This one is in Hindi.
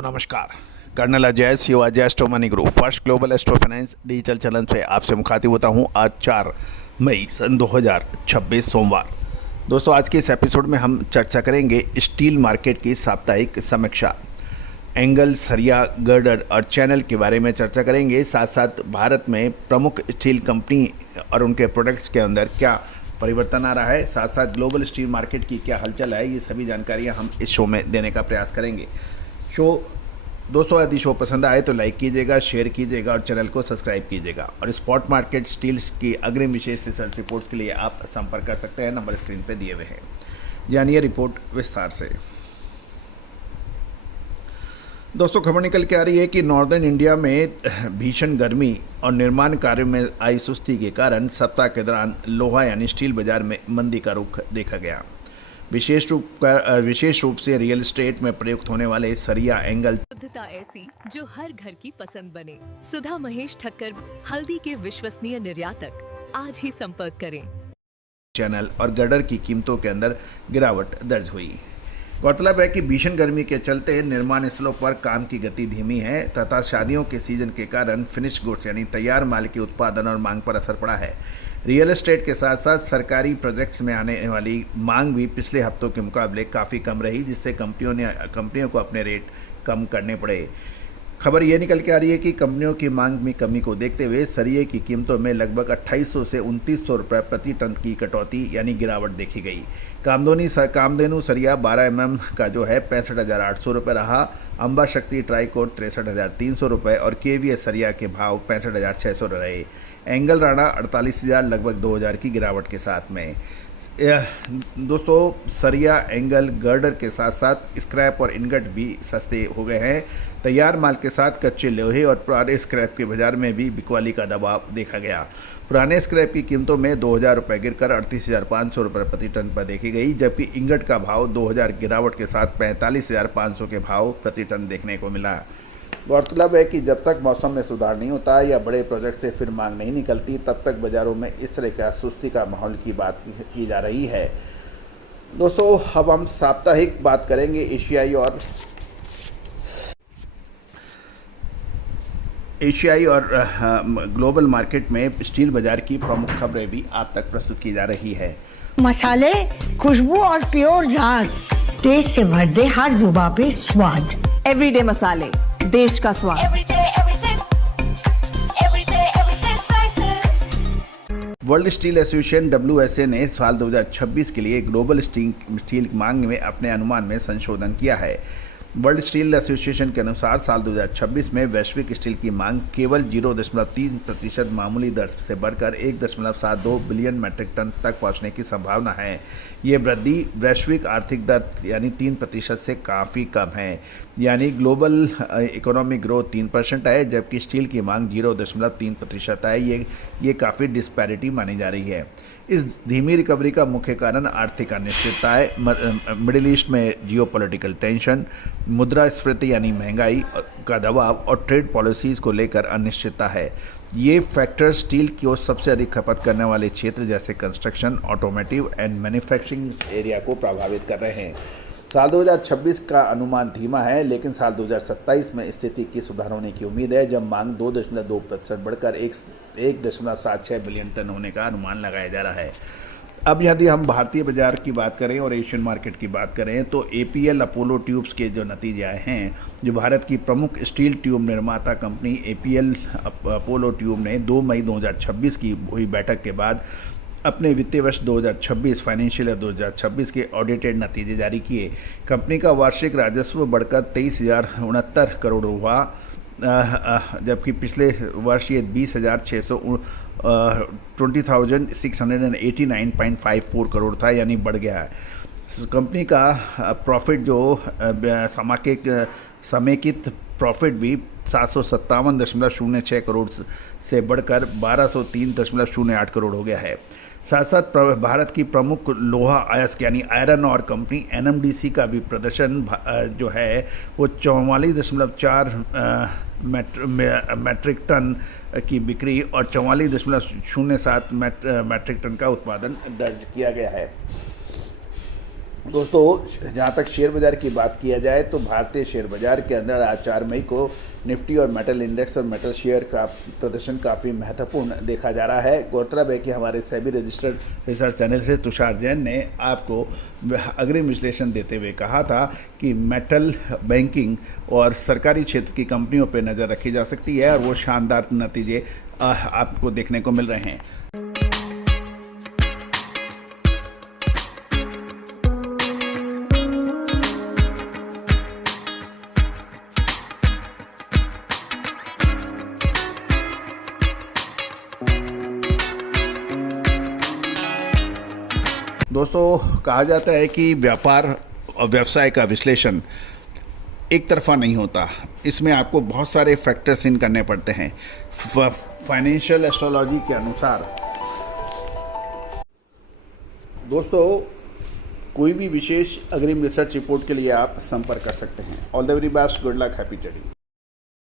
दोस्तों नमस्कार। Colonel Ajay CO Ajay astro money group first global astro finance digital channel से आपसे मुखातिब होता हूं। आज 4 मई सन 2026 सोमवार। दोस्तों आज के इस एपिसोड में हम चर्चा करेंगे स्टील मार्केट की साप्ताहिक समीक्षा, एंगल, सरिया, गर्डर और चैनल के बारे में चर्चा करेंगे। साथ साथ भारत में प्रमुख स्टील कंपनी और उनके प्रोडक्ट्स के अंदर क्या परिवर्तन आ रहा है, साथ साथ ग्लोबल स्टील मार्केट की क्या हलचल है, ये सभी जानकारियां हम इस शो में देने का प्रयास करेंगे। दोस्तों यदि शो पसंद आए तो लाइक कीजिएगा, शेयर कीजिएगा और चैनल को सब्सक्राइब कीजिएगा। और स्पॉट मार्केट स्टील्स की अग्रिम विशेष रिसर्च रिपोर्ट के लिए आप संपर्क कर सकते हैं, नंबर स्क्रीन पर दिए हुए हैं। जानिए रिपोर्ट विस्तार से। दोस्तों खबर निकल के आ रही है कि नॉर्दर्न इंडिया में भीषण गर्मी और निर्माण कार्य में आई सुस्ती के कारण सप्ताह के दौरान लोहा यानी स्टील बाजार में मंदी का रुख देखा गया। विशेष रूप से रियल एस्टेट में प्रयुक्त होने वाले सरिया, एंगल, शुद्धता ऐसी जो हर घर की पसंद बने। सुधा महेश ठक्कर, हल्दी के विश्वसनीय निर्यातक। आज ही संपर्क करें। चैनल और गर्डर की कीमतों के अंदर गिरावट दर्ज हुई। गौरतलब है कि भीषण गर्मी के चलते निर्माण स्थलों पर काम की गति धीमी है तथा शादियों के सीजन के कारण फिनिश गुड्स यानी तैयार माल के उत्पादन और मांग पर असर पड़ा है। रियल एस्टेट के साथ साथ सरकारी प्रोजेक्ट्स में आने वाली मांग भी पिछले हफ्तों के मुकाबले काफ़ी कम रही, जिससे कंपनियों को अपने रेट कम करने पड़े। खबर ये निकल के आ रही है कि कंपनियों की मांग में कमी को देखते हुए सरिये की कीमतों में लगभग 2800 से 2900 रुपये प्रति टन की कटौती यानी गिरावट देखी गई। कामधेनु सरिया 12 mm का जो है 65,800 रुपये रहा। अम्बा शक्ति ट्राईकोट 63,300 रुपये और KVS सरिया के भाव 65,600 रहे। एंगल राणा 48,000 लगभग 2,000 की गिरावट के साथ में। दोस्तों सरिया, एंगल, गर्डर के साथ साथ स्क्रैप और इनगट भी सस्ते हो गए हैं। तैयार माल के साथ कच्चे लोहे और पुराने स्क्रैप के बाजार में भी बिकवाली का दबाव देखा गया। पुराने स्क्रैप की कीमतों में 2,000 रुपये गिरकर 38,500 रुपये प्रति टन पर देखी गई, जबकि इंगट का भाव 2,000 गिरावट के साथ 45,500 के भाव प्रति टन देखने को मिला। गौरतलब है कि जब तक मौसम में सुधार नहीं होता या बड़े प्रोजेक्ट से फिर मांग नहीं निकलती, तब तक बाज़ारों में इस तरह का सुस्ती का माहौल की बात की जा रही है। दोस्तों अब हम साप्ताहिक बात करेंगे एशियाई और ग्लोबल मार्केट में स्टील बाजार की प्रमुख खबरें भी आप तक प्रस्तुत की जा रही है। मसाले, खुशबू और प्योर झाग, टेस्ट से भर दे हर जुबान पे स्वाद। एवरीडे मसाले, देश का स्वाद। वर्ल्ड स्टील एसोसिएशन WSA ने साल 2026 के लिए ग्लोबल स्टील मांग में अपने अनुमान में संशोधन किया है। वर्ल्ड स्टील एसोसिएशन के अनुसार साल 2026 में वैश्विक स्टील की मांग केवल 0.3% मामूली दर से बढ़कर 1.72 बिलियन मैट्रिक टन तक पहुंचने की संभावना है। ये वृद्धि वैश्विक आर्थिक दर यानी 3% से काफ़ी कम है। यानी ग्लोबल इकोनॉमिक ग्रोथ 3% है, जबकि स्टील की मांग 0.3% है। ये काफ़ी डिस्पैरिटी मानी जा रही है। इस धीमी रिकवरी का मुख्य कारण आर्थिक अनिश्चितता है। मिडिल ईस्ट में जियोपॉलिटिकल टेंशन, मुद्रास्फीति यानी महंगाई का दबाव और ट्रेड पॉलिसीज़ को लेकर अनिश्चितता है। ये फैक्टर स्टील की सबसे अधिक खपत करने वाले क्षेत्र जैसे construction, automotive and manufacturing area को प्रभावित कर रहे हैं। साल 2026 का अनुमान धीमा है, लेकिन साल 2027 में स्थिति की सुधार होने की उम्मीद है, जब मांग 2.2% बढ़कर 1.76 बिलियन टन होने का अनुमान लगाया जा रहा है। अब यदि हम भारतीय बाजार की बात करें और एशियन मार्केट की बात करें तो APL अपोलो ट्यूब्स के जो नतीजे आए हैं, जो भारत की प्रमुख स्टील ट्यूब निर्माता कंपनी APL अपोलो ट्यूब ने 2 मई 2026 की हुई बैठक के बाद अपने वित्तीय वर्ष 2026 फाइनेंशियल ईयर 2026 के ऑडिटेड नतीजे जारी किए। कंपनी का वार्षिक राजस्व बढ़कर 23,069 करोड़ हुआ, जबकि पिछले वर्ष ये 20,689.54 करोड़ था, यानी बढ़ गया है। कंपनी का प्रॉफिट जो समेकित प्रॉफिट भी 757.06 करोड़ से बढ़कर 1203.08 करोड़ हो गया है। साथ साथ भारत की प्रमुख लोहा अयस्क यानी आयरन और कंपनी NMDC का भी प्रदर्शन जो है वो 44.4 मैट्रिक टन की बिक्री और 44.07 मैट्रिक टन का उत्पादन दर्ज किया गया है। दोस्तों, जहां तक शेयर बाजार की बात किया जाए तो भारतीय शेयर बाजार के अंदर आज 4 मई को निफ्टी और मेटल इंडेक्स और मेटल शेयर का प्रदर्शन काफ़ी महत्वपूर्ण देखा जा रहा है। गौरतलब है कि हमारे सेबी रजिस्टर्ड रिसर्च चैनल से तुषार जैन ने आपको अग्रिम विश्लेषण देते हुए कहा था कि मेटल, बैंकिंग और सरकारी क्षेत्र की कंपनियों पर नज़र रखी जा सकती है और वो शानदार नतीजे आपको देखने को मिल रहे हैं। दोस्तों, कहा जाता है कि व्यापार और व्यवसाय का विश्लेषण एक तरफा नहीं होता, इसमें आपको बहुत सारे फैक्टर्स इन करने पड़ते हैं। फाइनेंशियल एस्ट्रोलॉजी के अनुसार दोस्तों, कोई भी विशेष अग्रिम रिसर्च रिपोर्ट के लिए आप संपर्क कर सकते हैं। All the very best, good luck, happy trading.